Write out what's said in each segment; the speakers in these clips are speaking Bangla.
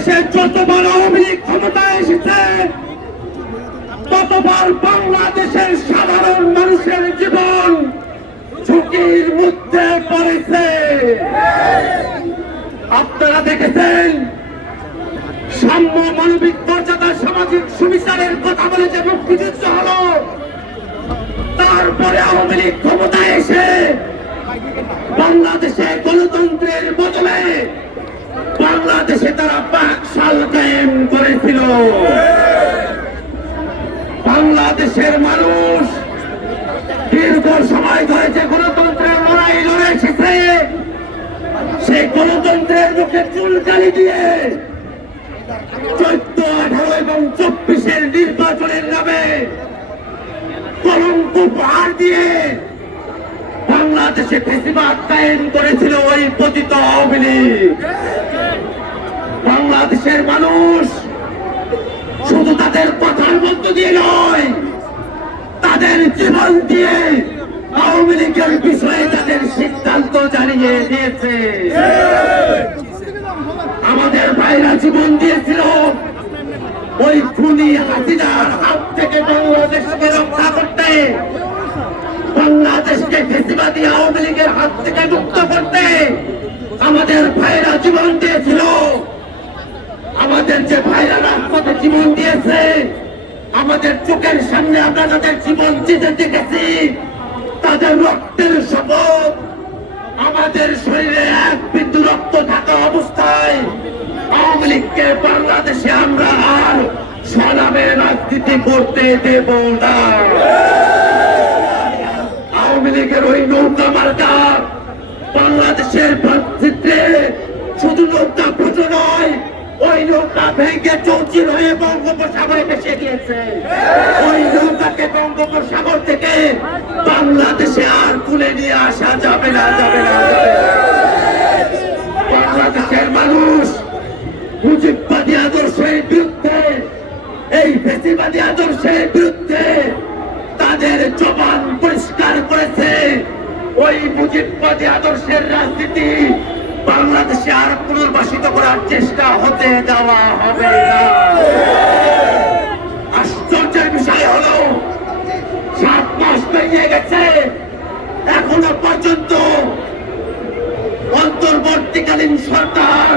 বাংলাদেশে যতবার আওয়ামী লীগ ক্ষমতায় এসেছে, ততবার বাংলাদেশের সাধারণ মানুষের জীবন ঝুঁকির মধ্যে পড়েছে। আপনারা দেখেছেন, সাম্য মানবিক মর্যাদা সামাজিক সুবিচারের কথা বলে যে মুক্তিযুদ্ধ হলো, তারপরে আওয়ামী লীগ ক্ষমতায় এসে বাংলাদেশে গণতন্ত্রের বদলে বাংলাদেশে তারা বাকশাল কায়েম করেছিল। বাংলাদেশের মানুষ দীর্ঘ সময় ধরে যে গণতন্ত্রের লড়াই লড়ে এসেছে সেই গণতন্ত্রের মুখে চুলকালি দিয়ে চোদ্দ, আঠারো এবং চব্বিশের নির্বাচনের নামে কলঙ্ক পাহাড় দিয়ে বাংলাদেশে ফেসিবাদ কায়েম করেছিল ওই পতিত আওয়ামী লীগ। বাংলাদেশের মানুষ শুধু তাদের কথার মধ্য দিয়ে নয়, তাদের জীবন দিয়ে আওয়ামী লীগের বিষয়ে তাদের সিদ্ধান্ত জানিয়ে দিয়েছে। আমাদের ভাইরা জীবন দিয়েছিল। ওই খুনি হাসিনার হাত থেকে বাংলাদেশকে রক্ষা করতে, বাংলাদেশকে ফেসিবাদী আওয়ামী লীগের হাত থেকে মুক্ত করতে আমাদের ভাইরা জীবন দিয়েছিল। আমাদের যে ভাইরা রাজপথে জীবন দিয়েছে, আমাদের চোখের সামনে আমরা তাদের জীবন দিতে দেখেছি, তাদের রক্তের শপথ, আমাদের শরীরে এক বিন্দু রক্ত থাকা অবস্থায় আওয়ামী লীগকে বাংলাদেশে আমরা আর সনামে রাজনীতি করতে দেব না। আওয়ামী লীগের ওই নৌকা মার্কা বাংলাদেশের মানচিত্রে শুধু ওই নৌকা ভেঙে চৌচির হয়ে বঙ্গোপসাগরে ভেসে গিয়েছে। ওই নৌকাকে বঙ্গোপসাগর থেকে বাংলাদেশে আর তুলে নিয়ে আসা যাবে না যাবে না। বাংলাদেশের মানুষ মুজিববাদী আদর্শের বিরুদ্ধে, এই ফেসিবাদী আদর্শের বিরুদ্ধে তাদের জবান পরিষ্কার করেছে। ওই মুজিববাদী আদর্শের রাজনীতি বাংলাদেশে আর পুনর্বাসিত করার চেষ্টা হতে দেওয়া হবে না। আশ্চর্যের বিষয় হলো, সাত মাস পেরিয়ে গেছে, এখনও পর্যন্ত অন্তর্বর্তীকালীন সরকার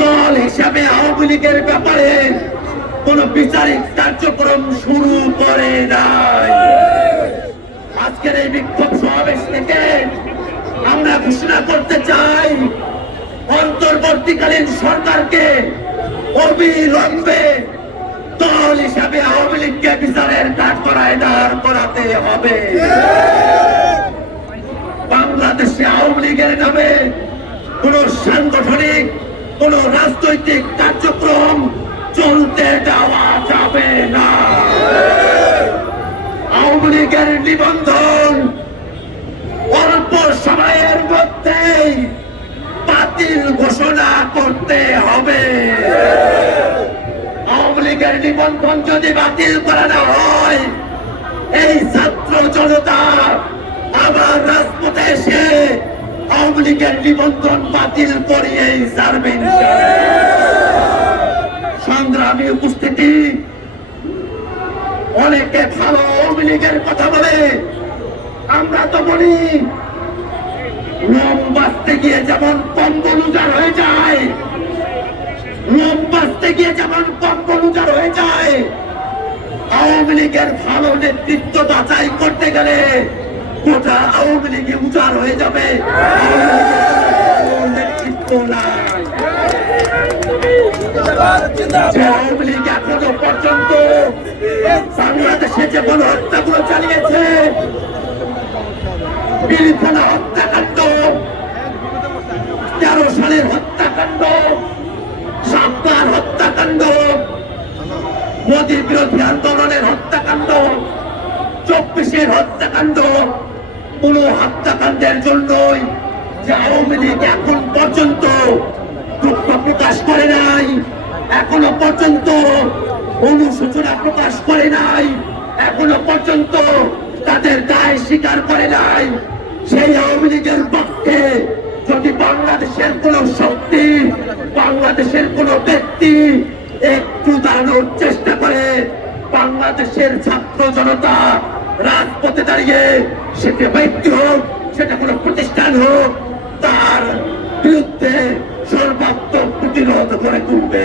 দল হিসাবে আওয়ামী লীগের ব্যাপারে কোন বিচারিক কার্যক্রম শুরু করে নাই। আজকের এই বিক্ষোভ সমাবেশ থেকে আমরা ঘোষণা করতে চাই, অন্তর্বর্তীকালীন সরকারকে অবিলম্বে দল হিসাবে আওয়ামী লীগকে বিচারের কাঠ করায় দাঁড় করাতে হবে। বাংলাদেশে আওয়ামী লীগের নামে কোন সাংগঠনিক, কোন রাজনৈতিক কার্যক্রম চলতে দেওয়া যাবে না। আওয়ামী লীগের নিবন্ধন বাতিল ঘোষণা করতে হবে। আওয়ামী লীগের নিবন্ধন যদি বাতিল করা না হয়, এই ছাত্র জনতা আবার রাজপথে এসে আওয়ামী লীগের নিবন্ধন বাতিল করিয়েই ছাড়বে। সংগ্রামী উপস্থিতি, অনেকে ভালো আওয়ামী লীগের কথা বলে, আমরা তো বলি লোম বাঁচতে গিয়ে যেমন কম্বল উজাড় হয়ে যায় লোম বাঁচতে গিয়ে যেমন কম্বল উজাড় হয়ে যায়, আওয়ামী লীগের ভালো নেতৃত্ব বাছাই করতে গেলে গোটা আওয়ামী লীগে উজাড় হয়ে যাবে। আওয়ামী লীগ এখনও পর্যন্ত বাংলাদেশে যে গণহত্যাগুলো চালিয়েছে সালের হত্যাকাণ্ড সাপ্তার হত্যাকাণ্ড মোদী বিরোধী আন্দোলনের হত্যাকাণ্ড, চব্বিশের হত্যাকাণ্ড কোন হত্যাকাণ্ডের জন্যই যে আওয়ামী লীগ এখন পর্যন্ত দুঃখ প্রকাশ করে নাই, এখনও পর্যন্ত অনুশোচনা প্রকাশ করে নাই, এখনও পর্যন্ত তাদের দায় স্বীকার করে নাই, সেই আওয়ামী লীগের পক্ষে বাংলাদেশের কোন ব্যক্তি একটু দাঁড়ানোর চেষ্টা করে। বাংলাদেশের ছাত্র জনতা রাজপথে দাঁড়িয়ে সেটা ব্যক্তি হোক, সেটা কোনো প্রতিষ্ঠান হোক, তার বিরুদ্ধে সর্বাত্মক প্রতিরোধ করে তুলবে।